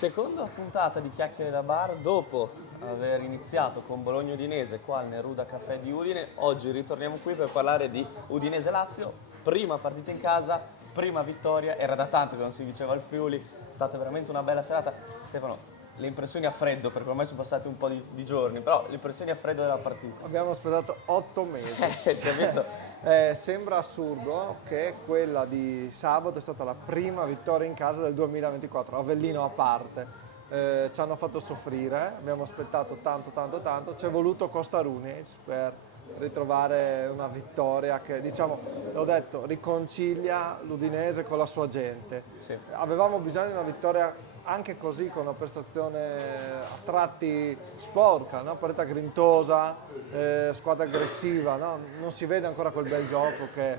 Seconda puntata di Chiacchiere da Bar dopo aver iniziato con Bologna Udinese qua al Neruda Caffè di Udine. Oggi ritorniamo qui per parlare di Udinese-Lazio, prima partita in casa, prima vittoria, era da tanto che non si diceva al Friuli, è stata veramente una bella serata. Stefano, le impressioni a freddo, perché ormai sono passati un po' di giorni, però le impressioni a freddo della partita. Abbiamo aspettato 8 mesi. Cioè, vedo- Sembra assurdo che quella di sabato è stata la prima vittoria in casa del 2024, Avellino a parte. Ci hanno fatto soffrire, abbiamo aspettato tanto, ci è voluto Costa Runis per ritrovare una vittoria che, diciamo, l'ho detto, riconcilia l'Udinese con la sua gente. Sì. Avevamo bisogno di una vittoria anche così, con una prestazione a tratti sporca, no? Partita grintosa, squadra aggressiva, no? Non si vede ancora quel bel gioco che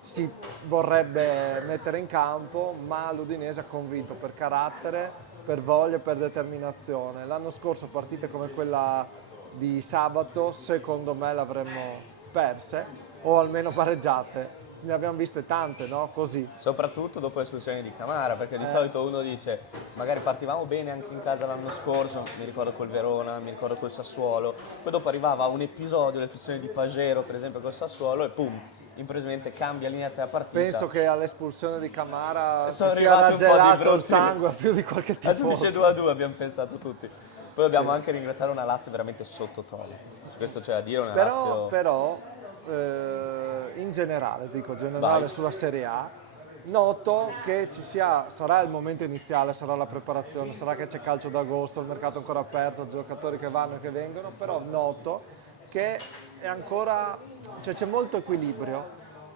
si vorrebbe mettere in campo, ma l'Udinese ha convinto per carattere, per voglia e per determinazione. L'anno scorso partite come quella di sabato secondo me l'avremmo perse o almeno pareggiate. Ne abbiamo viste tante, no? Così. Soprattutto dopo l'espulsione di Camara, perché di solito uno dice magari partivamo bene anche in casa l'anno scorso, mi ricordo col Verona, mi ricordo col Sassuolo, poi dopo arrivava un episodio, l'espulsione di Pagero per esempio col Sassuolo e pum, improvvisamente cambia l'inizio della partita. Penso che all'espulsione di Camara Sono si sia arrivati un po' di gelato il brutti. sangue più di qualche Adesso tifoso. finisce 2-2, abbiamo pensato tutti. Poi dobbiamo Sì. anche ringraziare una Lazio veramente sotto tono. Su questo c'è da dire, una Però, Lazio... però in generale, dico generale Vai. sulla Serie A, noto che sarà il momento iniziale, sarà la preparazione, sarà che c'è calcio d'agosto, il mercato è ancora aperto, giocatori che vanno e che vengono, però noto che è ancora, cioè c'è molto equilibrio.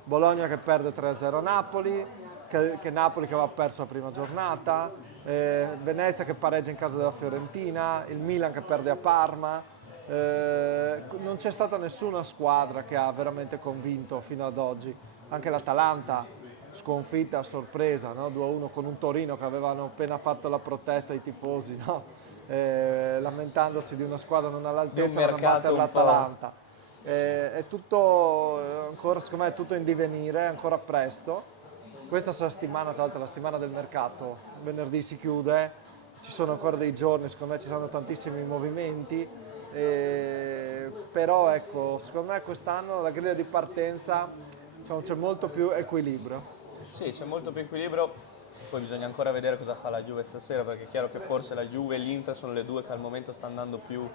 Bologna che perde 3-0 a Napoli, che Napoli che aveva perso la prima giornata, Venezia che pareggia in casa della Fiorentina, il Milan che perde a Parma. Non c'è stata nessuna squadra che ha veramente convinto fino ad oggi. Anche l'Atalanta, sconfitta a sorpresa, no? 2-1 con un Torino che avevano appena fatto la protesta ai tifosi, no? Lamentandosi di una squadra non all'altezza, non a mercato battere un po'. l'Atalanta. È tutto ancora, secondo me, è tutto in divenire, è ancora presto. Questa settimana, tra l'altro, è la settimana del mercato, venerdì si chiude, ci sono ancora dei giorni, secondo me ci saranno tantissimi movimenti, però ecco, secondo me quest'anno la griglia di partenza, diciamo, c'è molto più equilibrio. Sì, c'è molto più equilibrio, poi bisogna ancora vedere cosa fa la Juve stasera, perché è chiaro che forse la Juve e l'Inter sono le due che al momento stanno dando più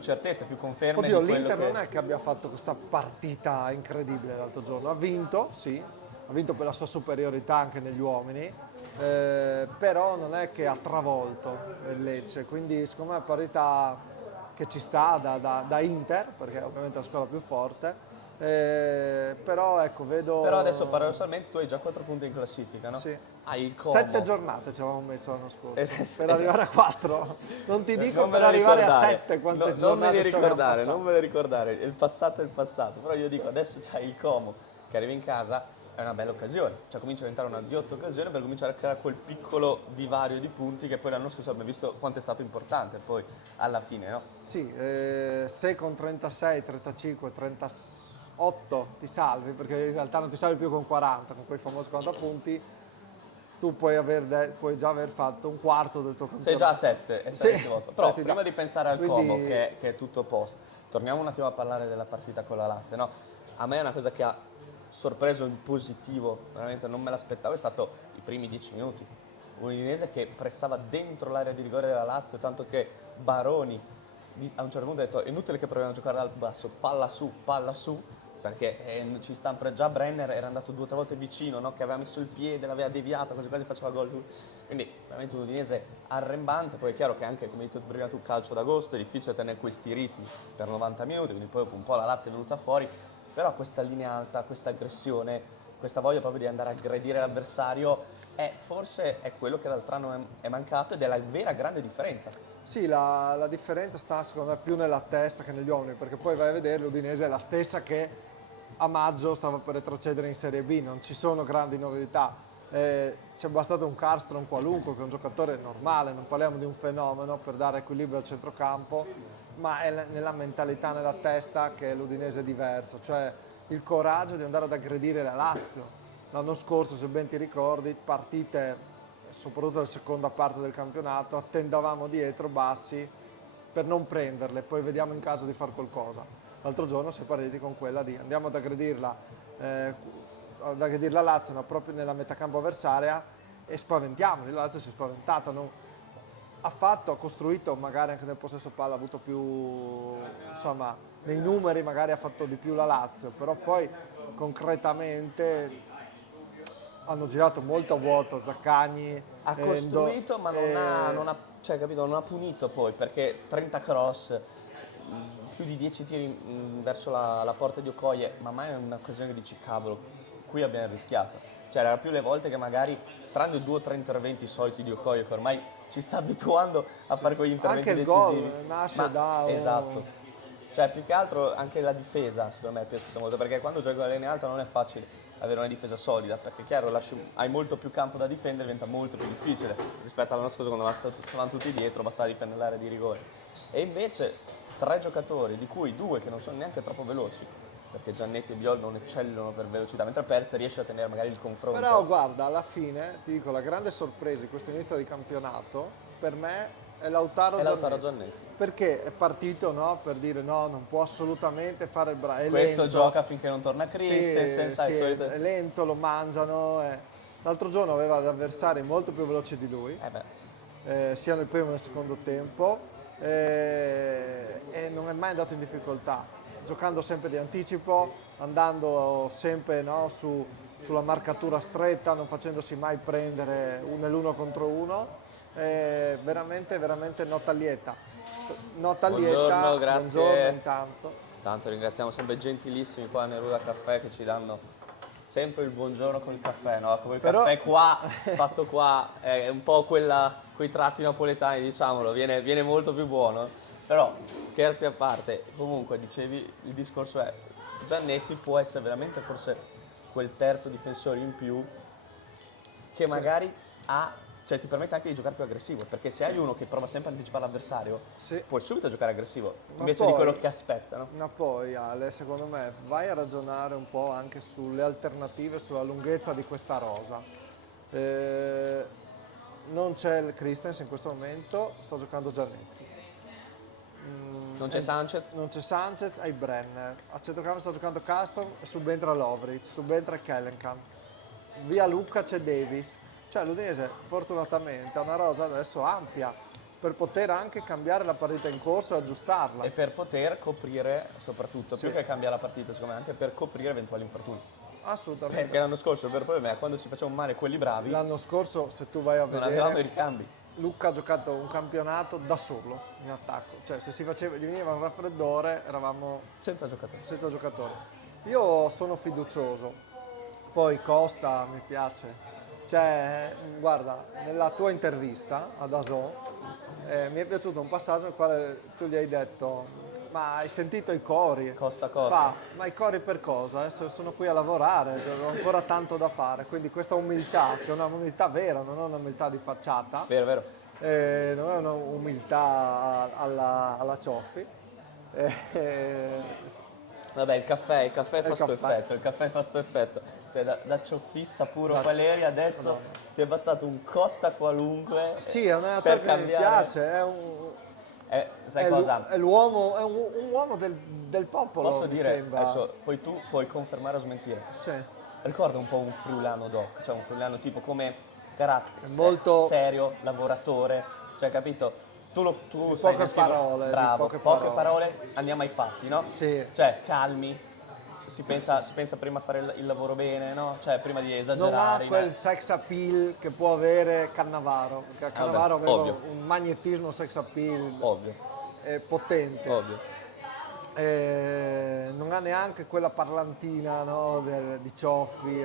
certezze, più conferme Oddio, di quello l'Inter che... non è che abbia fatto questa partita incredibile l'altro giorno, ha vinto, sì, ha vinto per la sua superiorità anche negli uomini, però non è che ha travolto il Lecce, quindi secondo me è una parità che ci sta da Inter, perché ovviamente è la squadra più forte, però ecco, Però adesso vedo... paradossalmente tu hai già 4 punti in classifica, no? Sì. Hai il Como. 7 giornate ci avevamo messo l'anno scorso per Esatto. arrivare a 4. Non ti dico Non me per lo arrivare a ricordare. 7 quante Non me giornate li ci abbiamo ricordare, passato. non me lo ricordare. Il passato è il passato. Però io dico, adesso c'hai il Como che arriva in casa, è una bella occasione. Cioè comincia a diventare una ghiotta occasione per cominciare a creare quel piccolo divario di punti che poi l'anno scorso abbiamo visto quanto è stato importante poi alla fine, no? Sì, se con 36, 35, 38 ti salvi, perché in realtà non ti salvi più con 40, con quei famosi 40 punti, tu puoi già aver fatto un quarto del tuo Sei campionato. già a 7 e Sì, saresti volto. Però saresti già. prima di pensare al Quindi, Como che è tutto post, torniamo un attimo a parlare della partita con la Lazio, no? A me è una cosa che ha sorpreso in positivo, veramente non me l'aspettavo, è stato i primi 10 minuti. Un Udinese che pressava dentro l'area di rigore della Lazio, tanto che Baroni a un certo punto ha detto è inutile che proviamo a giocare al basso, palla su, perché ci sta già Brenner era andato 2 o 3 volte vicino, no? Che aveva messo il piede, l'aveva deviato, quasi quasi faceva gol lui. Quindi veramente un Udinese arrembante, poi è chiaro che anche come hai detto prima tu calcio d'agosto è difficile tenere questi ritmi per 90 minuti, quindi poi un po' la Lazio è venuta fuori, però questa linea alta, questa aggressione, questa voglia proprio di andare a aggredire l'avversario forse è quello che l'altro anno è mancato ed è la vera grande differenza. sì, la differenza sta secondo me più nella testa che negli uomini, perché poi vai a vedere l'Udinese è la stessa che a maggio stava per retrocedere in Serie B, non ci sono grandi novità. C'è bastato un Carstron qualunque, che è un giocatore normale, non parliamo di un fenomeno per dare equilibrio al centrocampo, ma è nella mentalità, nella testa che l'Udinese è diverso, cioè il coraggio di andare ad aggredire la Lazio. L'anno scorso, se ben ti ricordi, partite soprattutto nella seconda parte del campionato, attendavamo dietro bassi per non prenderle, poi vediamo in caso di fare qualcosa. L'altro giorno si è partiti con quella di andiamo ad aggredirla Lazio, ma proprio nella metà campo avversaria e spaventiamo. La Lazio si è spaventata, ha costruito magari anche nel possesso palla, ha avuto più, insomma, nei numeri magari ha fatto di più la Lazio, però poi concretamente hanno girato molto a vuoto, Zaccagni. Ha costruito ma cioè, capito, non ha punito poi, perché 30 cross, più di 10 tiri verso la porta di Okoye, ma mai è un'occasione che dici cavolo, qui abbiamo rischiato. Cioè era più le volte che magari, tranne 2 o 3 interventi soliti di Okoye, che ormai ci sta abituando a fare quegli interventi Anche il decisivi. gol nasce da Esatto. Cioè più che altro anche la difesa secondo me è piaciuta molto, perché quando giochi alla linea alta non è facile avere una difesa solida, perché chiaro hai molto più campo da difendere, diventa molto più difficile rispetto all'anno scorso quando stavano tutti dietro, bastava difendere l'area di rigore. E invece 3 giocatori, di cui 2 che non sono neanche troppo veloci, perché Giannetti e Biol non eccellono per velocità, mentre Perez riesce a tenere magari il confronto. Però guarda, alla fine, ti dico, la grande sorpresa di questo inizio di campionato, per me, è Lautaro Giannetti. Perché è partito, no, per dire no, non può assolutamente fare il bravo. Questo gioca finché non torna Christensen, sì, è lento, lo mangiano. L'altro giorno aveva avversari molto più veloci di lui, sia nel primo che nel secondo tempo, e non è mai andato in difficoltà, giocando sempre di anticipo, andando sempre, no, sulla marcatura stretta, non facendosi mai prendere nell'uno contro uno. Veramente, veramente nota lieta. Buongiorno, grazie. Buongiorno intanto. Tanto ringraziamo sempre gentilissimi qua a Neruda Caffè che ci danno sempre il buongiorno con il caffè, no? Come il caffè qua, fatto qua, è un po' quei tratti napoletani, diciamolo, viene molto più buono. Però, scherzi a parte, comunque dicevi, il discorso è, Giannetti può essere veramente forse quel terzo difensore in più che magari cioè ti permette anche di giocare più aggressivo, perché se hai uno che prova sempre a anticipare l'avversario, puoi subito giocare aggressivo, invece di quello che aspetta, no? Ma poi Ale, secondo me, vai a ragionare un po' anche sulle alternative, sulla lunghezza di questa rosa. Non c'è il Christensen in questo momento, sta giocando Giannetti. Non c'è Sanchez? Non c'è Sanchez, hai Brenner. A centrocampo sta giocando Custom e subentra Lovric, subentra Kellenkamp. Via Lucca c'è Davis. Cioè l'Udinese fortunatamente ha una rosa adesso ampia per poter anche cambiare la partita in corso e aggiustarla. E per poter coprire, soprattutto, più che cambiare la partita, secondo me, anche per coprire eventuali infortuni. Assolutamente. Perché l'anno scorso il vero problema è quando si facevano male quelli bravi. L'anno scorso, se tu vai a non vedere, avevamo i ricambi. Lucca ha giocato un campionato da solo in attacco. Cioè se gli veniva un raffreddore eravamo senza giocatori. Io sono fiducioso. Poi Costa mi piace. Cioè, guarda, nella tua intervista ad DAZN mi è piaciuto un passaggio nel quale tu gli hai detto ma hai sentito i cori? Costa. Ma i cori per cosa? Sono qui a lavorare, ho ancora tanto da fare. Quindi questa umiltà, che è una umiltà vera, non è un'umiltà di facciata. Vero. Non è un'umiltà alla Cioffi. Vabbè, il caffè fa sto effetto. Cioè, da cioffista puro Valeri adesso ti è bastato un Costa qualunque. Sì, è un per allenatore che cambiare. mi piace, sai cosa? È l'uomo, è un uomo del popolo. Posso dire, sembra. adesso poi tu puoi confermare o smentire. Sì. Ricorda un po' un friulano doc, cioè un friulano tipo come carattere, molto serio, lavoratore, cioè capito? Tu di poche parole, bravo, di poche parole, andiamo ai fatti, no? Sì. Cioè calmi, si pensa prima a fare il lavoro bene, no? Cioè prima di esagerare. Non ha quel sex appeal che può avere Cannavaro, perché Cannavaro aveva un magnetismo sex appeal potente. Ovvio. Non ha neanche quella parlantina, no, di Cioffi.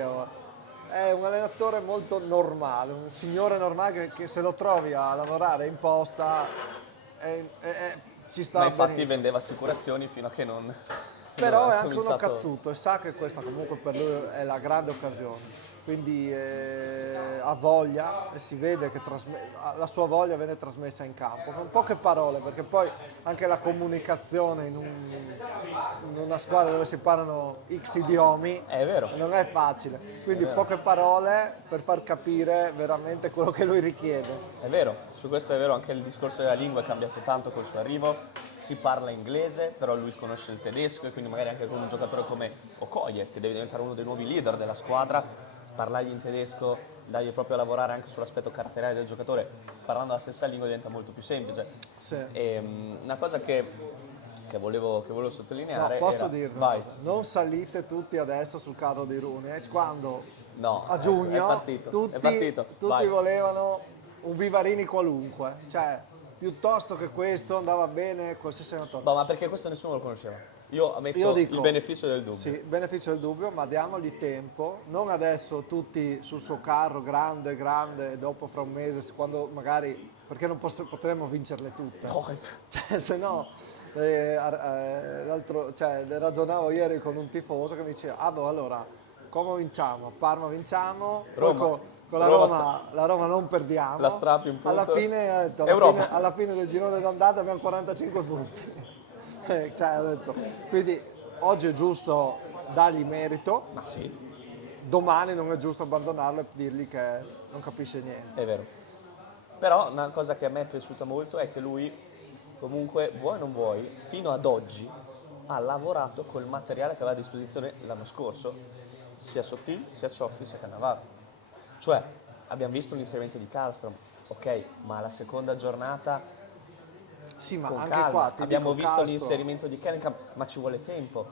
È un allenatore molto normale, un signore normale che se lo trovi a lavorare in posta ci sta. Ma infatti benissimo. vendeva assicurazioni fino a che non. Però è anche uno cazzuto e sa che questa comunque per lui è la grande occasione. quindi ha voglia e si vede che la sua voglia viene trasmessa in campo, con poche parole, perché poi anche la comunicazione in una squadra dove si parlano X idiomi È vero. non è facile, quindi È vero. poche parole per far capire veramente quello che lui richiede. È vero, su questo è vero, anche il discorso della lingua è cambiato tanto col suo arrivo. Si parla inglese, però lui conosce il tedesco e quindi magari anche con un giocatore come Okoye, che deve diventare uno dei nuovi leader della squadra, parlargli in tedesco, dargli proprio a lavorare anche sull'aspetto caratteriale del giocatore, parlando la stessa lingua diventa molto più semplice. Sì. E, una cosa che volevo No, sottolineare posso era... dirvi, Vai. non salite tutti adesso sul carro di Rooney, quando No, a è giugno partito, tutti, è partito. tutti Vai. volevano un Vivarini qualunque, cioè piuttosto che questo andava bene qualsiasi allenatore. Boh, ma perché questo nessuno lo conosceva? Io ammetto Io dico, il beneficio del dubbio. sì, beneficio del dubbio, ma diamogli tempo, non adesso tutti sul suo carro, grande, grande, e dopo fra un mese, quando magari, perché non potremmo vincerle tutte. No, Cioè, se no, ragionavo ieri con un tifoso che mi diceva, ah boh, allora, come vinciamo? Parma vinciamo, poi Roma. con la Roma la Roma non perdiamo. La strappi un punto. Alla fine, ha detto, Europa. alla fine del girone d'andata abbiamo 45 punti. Cioè, ho detto, quindi oggi è giusto dargli merito, Ma sì, domani non è giusto abbandonarlo e dirgli che non capisce niente. è vero. Però una cosa che a me è piaciuta molto è che lui, comunque, vuoi o non vuoi, fino ad oggi ha lavorato col materiale che aveva a disposizione l'anno scorso, sia Sottil, sia Cioffi, sia Cannavaro. Cioè, abbiamo visto l'inserimento di Karlstrom, ok, ma la seconda giornata Sì, ma con anche calma. qua ti Abbiamo dico, visto Castro, l'inserimento di Kellenkamp, ma ci vuole tempo.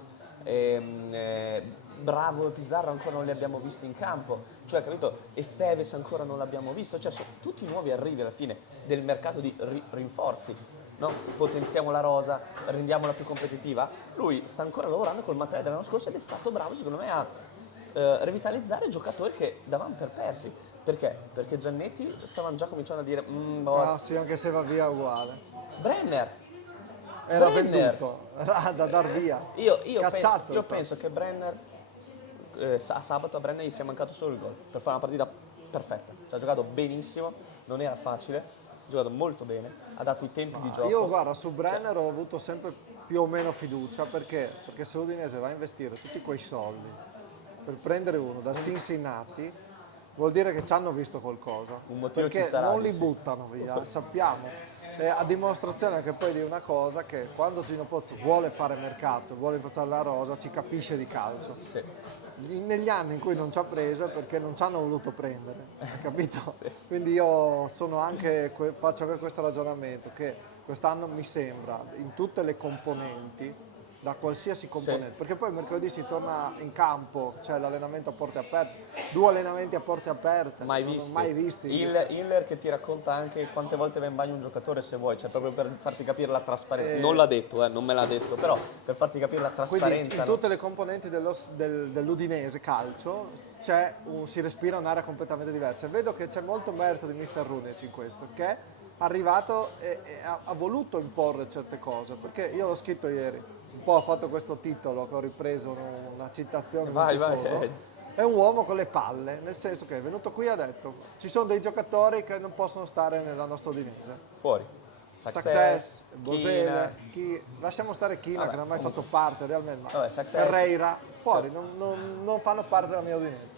Bravo e Pizarro ancora non li abbiamo visti in campo, cioè capito? Esteves ancora non l'abbiamo visto, cioè sono tutti nuovi arrivi alla fine del mercato di rinforzi, no? Potenziamo la rosa, rendiamola più competitiva. Lui sta ancora lavorando col materiale dell'anno scorso ed è stato bravo secondo me a rivitalizzare giocatori che davano per persi. Perché? Perché Giannetti stavano già cominciando a dire ah sì, anche se va via uguale. Brenner. Era Brenner. venduto, era da dar via. Io Cacciato è stato. penso che Brenner, sabato a Brenner gli sia mancato solo il gol per fare una partita perfetta. Cioè, ha giocato benissimo, non era facile, ha giocato molto bene, ha dato i tempi di gioco. Io guarda, su Brenner ho avuto sempre più o meno fiducia, perché se l'Udinese va a investire tutti quei soldi per prendere uno dal Cincinnati, vuol dire che ci hanno visto qualcosa. Un motivo Perché ci sarà, non li dici. buttano via, sappiamo. A dimostrazione anche poi di una cosa, che quando Gino Pozzo vuole fare mercato, vuole impostare la rosa, ci capisce di calcio. Sì. Negli anni in cui non ci ha preso è perché non ci hanno voluto prendere, hai capito? Sì. Quindi io faccio anche questo ragionamento, che quest'anno mi sembra, in tutte le componenti, da qualsiasi componente, perché poi mercoledì si torna in campo, c'è l'allenamento a porte aperte, 2 allenamenti a porte aperte, Mai non visti. mai visti. Hiller che ti racconta anche quante volte va in bagno un giocatore se vuoi, cioè proprio per farti capire la trasparenza. Non l'ha detto, non me l'ha detto, però per farti capire la Quindi trasparenza. in no? tutte le componenti dell'Udinese calcio si respira un'area completamente diversa. Vedo che c'è molto merito di Mister Runec in questo, che è arrivato e ha voluto imporre certe cose, perché io l'ho scritto ieri, un po' ho fatto questo titolo che ho ripreso una citazione di un tifoso. È un uomo con le palle, nel senso che è venuto qui e ha detto ci sono dei giocatori che non possono stare nella nostra Udinese. Fuori. Success, Bosele, lasciamo stare China, Vabbè, che non ha mai comunque. fatto parte realmente, ma Vabbè, Success. Ferreira, fuori, non fanno parte della mia Udinese.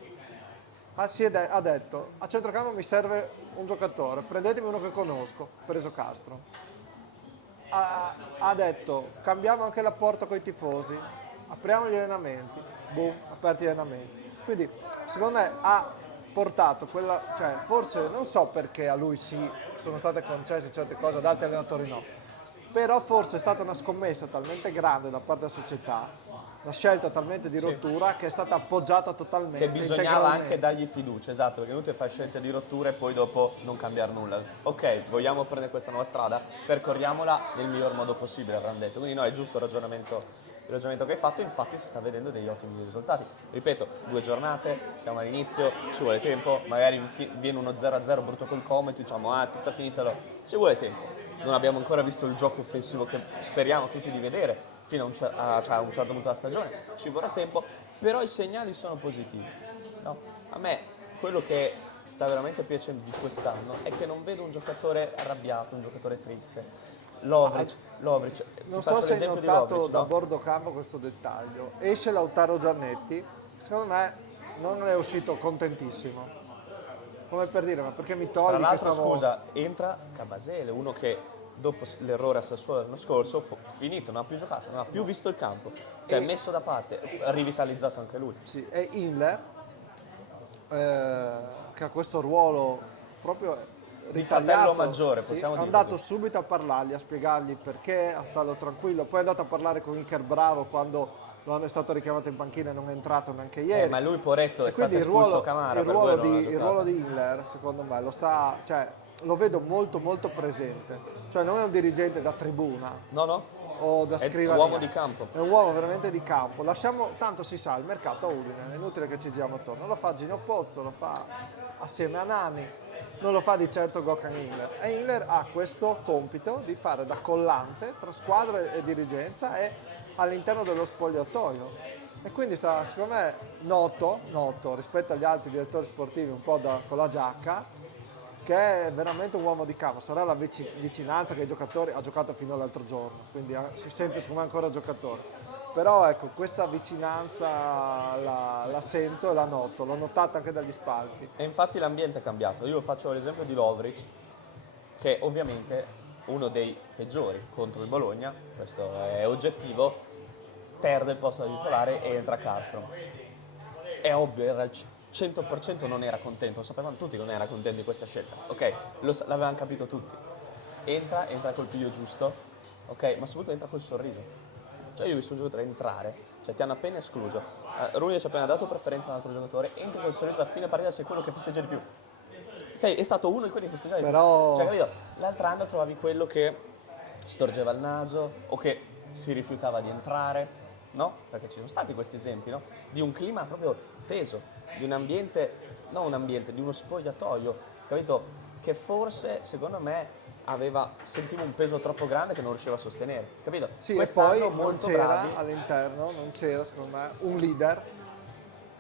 Ma ha detto, a centrocampo mi serve un giocatore, prendetemi uno che conosco, preso Castro. Ha detto, cambiamo anche l'apporto con i tifosi, apriamo gli allenamenti, boom, aperti gli allenamenti. Quindi, secondo me, ha portato quella, cioè forse non so perché a lui sì, sono state concesse certe cose, ad altri allenatori no, però forse è stata una scommessa talmente grande da parte della società, una scelta talmente di rottura che è stata appoggiata totalmente. Che bisognava anche dargli fiducia, esatto, perché inutile fare scelte di rottura e poi dopo non cambiare nulla. Ok, vogliamo prendere questa nuova strada, percorriamola nel miglior modo possibile, avranno detto. Quindi no, è giusto il ragionamento che hai fatto, infatti si sta vedendo degli ottimi risultati. Ripeto, 2 giornate, siamo all'inizio, ci vuole tempo, magari viene uno 0-0 brutto col Como e diciamo è tutta finita, ci vuole tempo. Non abbiamo ancora visto il gioco offensivo che speriamo tutti di vedere fino a un certo punto della stagione, ci vorrà tempo, però i segnali sono positivi. No? A me quello che sta veramente piacendo di quest'anno è che non vedo un giocatore arrabbiato, un giocatore triste. Lovric, ti Non so faccio se hai l'esempio di notato Lovric, da no? bordo campo questo dettaglio. Esce Lautaro Giannetti, secondo me non è uscito contentissimo. Come per dire, ma perché mi Tra togli che l'altro, stavo... scusa, entra Cabasele, uno che dopo l'errore a Sassuolo l'anno scorso, finito, non ha più giocato, non ha più visto il campo, cioè E, messo da parte, rivitalizzato anche lui. sì, è Inler, che ha questo ruolo proprio Di fratello ritagliato, maggiore, sì, è possiamo dire andato così. subito a parlargli, a spiegargli perché, a starlo tranquillo, poi è andato a parlare con Iker Bravo quando non è stato richiamato in panchina e non è entrato neanche ieri. Ma lui, poretto, è E quindi stato espulso Camara, per quello non ha il ruolo giocato. di Inler, secondo me, cioè, lo vedo molto molto presente. Cioè non è un dirigente da tribuna No, no, o da è uomo scrivania, di campo. è un uomo veramente di campo. Lasciamo, tanto si sa, il mercato a Udine, è inutile che ci giriamo attorno. Lo fa Gino Pozzo, lo fa assieme a Nani, non lo fa di certo Gökhan Inler. E Inler ha questo compito di fare da collante tra squadra e dirigenza e all'interno dello spogliatoio. E quindi secondo me noto rispetto agli altri direttori sportivi un po' con la giacca, che è veramente un uomo di campo. Sarà la vicinanza che i giocatori ha giocato fino all'altro giorno, quindi si sente secondo me ancora giocatore. Però ecco, questa vicinanza la sento e la noto, l'ho notata anche dagli spalti. E infatti l'ambiente è cambiato. Io faccio l'esempio di Lovric, che ovviamente uno dei peggiori contro il Bologna, questo è oggettivo, perde il posto da titolare e entra Castro. È ovvio, era il 100% non era contento, lo sapevano tutti che non era contento di questa scelta, ok? L'avevano capito tutti. Entra col piglio giusto, ok? Ma soprattutto entra col sorriso. Cioè io ho visto un giocatore entrare, cioè ti hanno appena escluso, Rulli ci ha appena dato preferenza a un altro giocatore, entri col sorriso a fine partita, sei quello che festeggia di più. Sei, è stato uno di quelli che festeggiava di più. Cioè, Però capito? L'altro anno trovavi quello che storgeva il naso o che si rifiutava di entrare, no? Perché ci sono stati questi esempi, no? Di un clima proprio teso, di un ambiente, non un ambiente, di uno spogliatoio, capito? Che forse, secondo me, sentiva un peso troppo grande che non riusciva a sostenere, capito? sì, e Quest'anno poi non molto bravi, c'era all'interno, non c'era secondo me un leader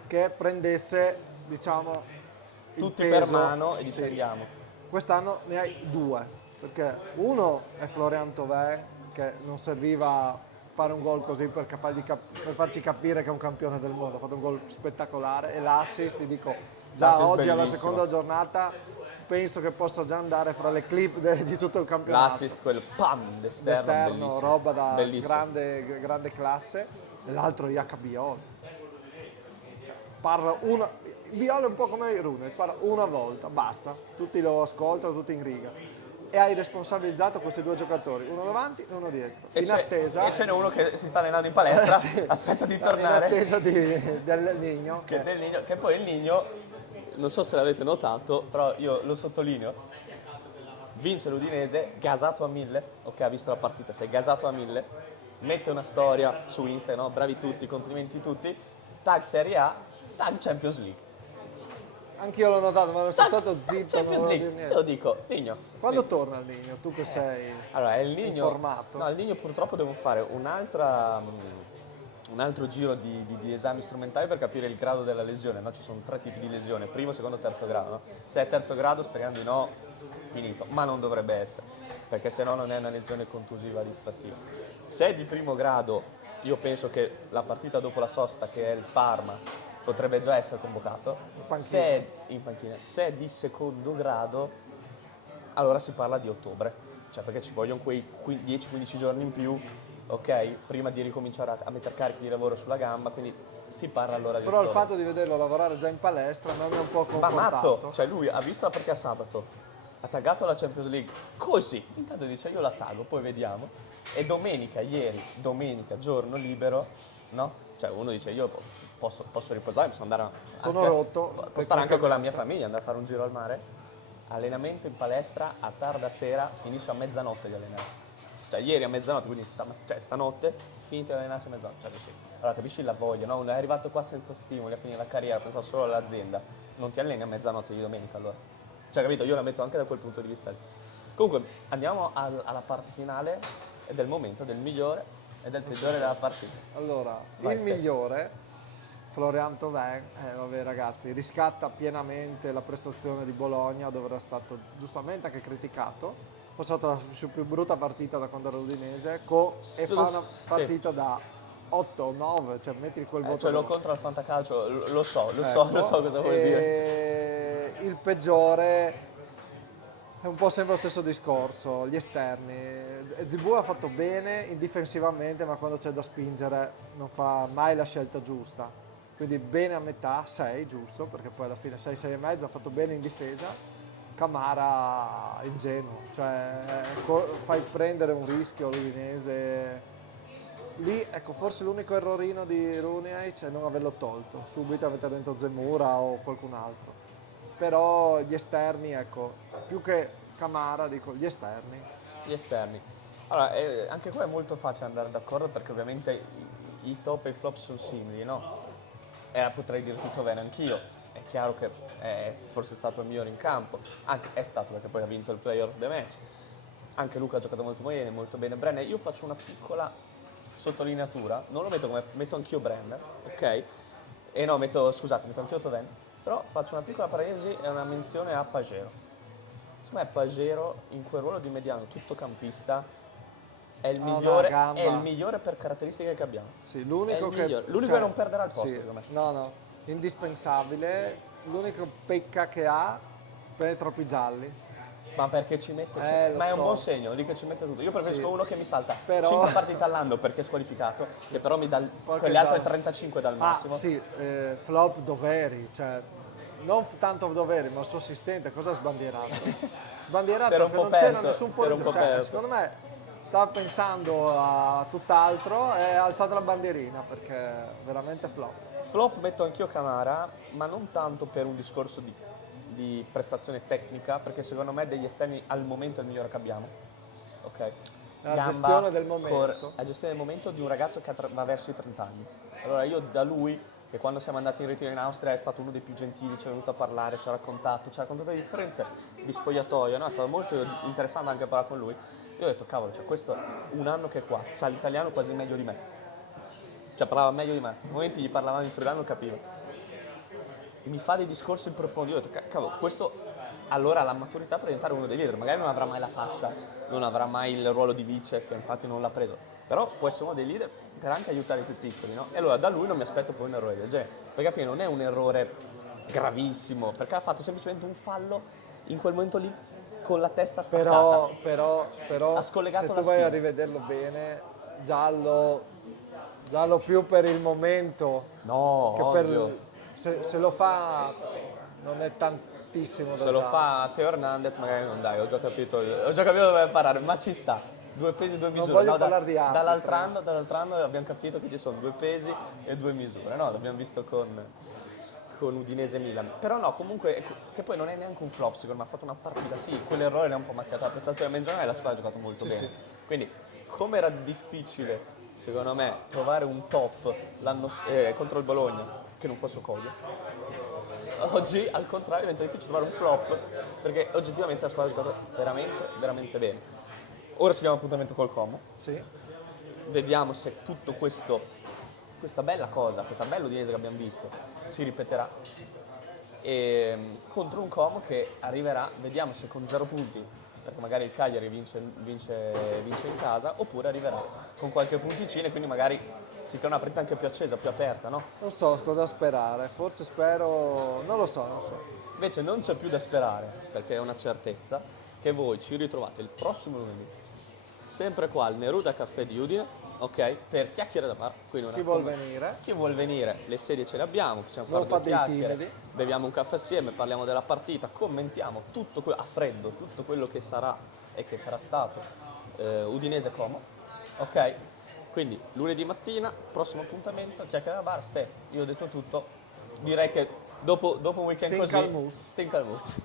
che prendesse, diciamo, il tutti per peso. mano e dice Sì. andiamo. Quest'anno ne hai due, perché uno è Florian Thauvin, che non serviva fare un gol così per farci capire che è un campione del mondo, ha fatto un gol spettacolare, e l'assist, ti dico, già L'assist oggi alla bellissimo. seconda giornata penso che possa già andare fra le clip di tutto il campionato. L'assist, quello pam, d'esterno, D'esterno, bellissimo. roba da Bellissimo. grande classe, e l'altro Biol. Parla una, Biol è un po' come Rune, parla una volta, basta, tutti lo ascoltano, tutti in riga. E hai responsabilizzato questi due giocatori, uno davanti e uno dietro, in attesa. E ce n'è uno che si sta allenando in palestra, Sì, aspetta di tornare. in attesa del Nigno. Che poi il Nigno, non so se l'avete notato, però io lo sottolineo, vince l'Udinese, gasato a 1000, ok, ha visto la partita, si è gasato a 1000, mette una storia su Insta, no? Bravi tutti, complimenti tutti, tag Serie A, tag Champions League. Anch'io l'ho notato, ma non sono stato zitto, non Champions volevo League, dire io niente. dico, Nigno. Quando torna il Nigno? Tu che sei Allora, il Nigno, informato. no, il Nigno purtroppo devo fare un altro giro di esami strumentali per capire il grado della lesione, no? Ci sono 3 tipi di lesione, primo, secondo, terzo grado, no? Se è terzo grado, speriamo di no, finito, ma non dovrebbe essere, perché se no non è una lesione contusiva distrattiva. Se è di primo grado, io penso che la partita dopo la sosta, che è il Parma, potrebbe già essere convocato. Se è in panchina, se è di secondo grado, allora si parla di ottobre, cioè perché ci vogliono quei 10-15 giorni in più, ok? Prima di ricominciare a mettere carichi di lavoro sulla gamba, quindi si parla allora di Però il ottobre. fatto di vederlo lavorare già in palestra non mi ha un po' Ma confortato. matto, cioè lui ha visto la partita sabato, ha taggato la Champions League, così, intanto dice io la taggo, poi vediamo, e domenica, giorno libero, no? Cioè uno dice io posso riposare, posso andare Sono rotto, posso stare anche con la mia famiglia, andare a fare un giro al mare. Allenamento in palestra a tarda sera, finisce a mezzanotte di allenarsi. Cioè ieri a mezzanotte, quindi stanotte, finito di allenarsi a mezzanotte. Cioè, sì. Allora capisci la voglia, no? Uno è arrivato qua senza stimoli a finire la carriera, pensa solo all'azienda. Non ti alleni a mezzanotte di domenica allora. Cioè capito, io la metto anche da quel punto di vista lì. Comunque andiamo alla parte finale del momento, del migliore e del peggiore della partita. Allora, Vai, il Stefano. migliore Florian Thauvin, vabbè ragazzi, riscatta pienamente la prestazione di Bologna, dove era stato giustamente anche criticato. Ha passato la sua più brutta partita da quando era all'Udinese e fa una Sì. partita da 8 o 9, cioè metti quel voto. Cioè lo lì. contro al fantacalcio, lo so Ecco, cosa vuol dire. e il peggiore è un po' sempre lo stesso discorso, gli esterni. Zibù ha fatto bene difensivamente, ma quando c'è da spingere non fa mai la scelta giusta. Quindi bene a metà, 6 giusto, perché poi alla fine 6, 6 e mezzo ha fatto bene in difesa. Camara ingenuo, cioè fai prendere un rischio all'Udinese. Lì, ecco, forse l'unico errorino di Rooney è non averlo tolto, subito a mettere dentro Zemura o qualcun altro. Però gli esterni, ecco, più che Camara, dico gli esterni. Gli esterni. Allora, anche qua è molto facile andare d'accordo perché ovviamente i top e i flop sono simili, no? Potrei dire tutto bene anch'io. È chiaro che è forse stato il migliore in campo, anzi è stato perché poi ha vinto il player of the match. Anche Luca ha giocato molto bene Brenner. Io faccio una piccola sottolineatura, non lo metto come metto anch'io Brenner, ok? E no, metto anch'io Toven, però faccio una piccola parentesi e una menzione a Pagero. Secondo me Pagero in quel ruolo di mediano tuttocampista è il migliore, gamba. è il migliore per caratteristiche che abbiamo. Sì, l'unico L'unico cioè, che non perderà il posto, sì, secondo me. no, indispensabile. L'unico pecca che ha, prende troppi gialli. Ma perché ci mette? Lo Ma è un so. buon segno, di che ci mette tutto. Io preferisco Sì. uno che mi salta Però- 5 partite all'anno perché è squalificato, che però mi dà Qualche quelle altre giallo. 35 dal massimo. Sì, flop Doveri, cioè non tanto Doveri, ma il suo assistente, cosa ha sbandierato? Si era Sbandierato un che po' non c'era perso, nessun si era un fuorigioco, po' cioè, perso. secondo me stava pensando a tutt'altro e ha alzato la bandierina perché è veramente flop. Flop metto anch'io Camara, ma non tanto per un discorso di prestazione tecnica, perché secondo me degli esterni al momento è il migliore che abbiamo. Ok? La gestione del momento. La gestione del momento di un ragazzo che va verso i 30 anni. Allora io da lui, che quando siamo andati in ritiro in Austria è stato uno dei più gentili, ci è venuto a parlare, ci ha raccontato le differenze di spogliatoio, no? È stato molto interessante anche parlare con lui. Io ho detto, cavolo, cioè, questo un anno che è qua, sa l'italiano quasi meglio di me. Cioè parlava meglio di me, nei momenti gli parlavamo in friulano capivo. E mi fa dei discorsi in profondo, io ho detto, cavolo, questo allora ha la maturità per diventare uno dei leader, magari non avrà mai la fascia, non avrà mai il ruolo di vice, che infatti non l'ha preso, però può essere uno dei leader per anche aiutare i più piccoli, no? E allora da lui non mi aspetto poi un errore del genere, perché alla fine non è un errore gravissimo, perché ha fatto semplicemente un fallo in quel momento lì con la testa staccata. Però Ha scollegato se la tu vai a spina. rivederlo bene, giallo più per il momento No, che ovvio. se lo fa non è tantissimo da Se lo giallo. fa Teo Hernandez magari non dai, ho già capito dove parare, ma ci sta. Due pesi, due misure. voglio No, parlare di arbitro. dall'altro anno abbiamo capito che ci sono 2 pesi e 2 misure. No, l'abbiamo visto con Udinese e Milan. Però no, comunque, che poi non è neanche un flop, secondo me ha fatto una partita, sì, quell'errore ne ha un po' macchiato la prestazione, ma in generale la squadra ha giocato molto bene. Sì. Quindi, come era difficile, secondo me, trovare un top contro il Bologna che non fosse Coglio, oggi al contrario diventa difficile trovare un flop perché oggettivamente la squadra ha giocato veramente bene. Ora ci diamo appuntamento col Como, Sì. vediamo se tutto questa bella cosa, questa bella Udinese che abbiamo visto si ripeterà contro un Como che arriverà, vediamo se con 0 punti, perché magari il Cagliari vince in casa, oppure arriverà con qualche punticino e quindi magari si crea una partita anche più accesa, più aperta, no? Non so cosa sperare, forse spero, non lo so. Invece non c'è più da sperare, perché è una certezza, che voi ci ritrovate il prossimo lunedì, sempre qua al Neruda Caffè di Udine, ok? Per chiacchiere da bar. Quindi Chi vuol venire? Chi vuol venire, le sedie ce le abbiamo, possiamo Non fare fa due dei chiacchiere, timidi. beviamo un caffè assieme, parliamo della partita, commentiamo a freddo tutto quello che sarà e che sarà stato Udinese Como, ok? Quindi lunedì mattina, prossimo appuntamento, chiacchiere da bar, Ste, io ho detto tutto, direi che dopo un weekend Stinca così, al mus. stinca al mus.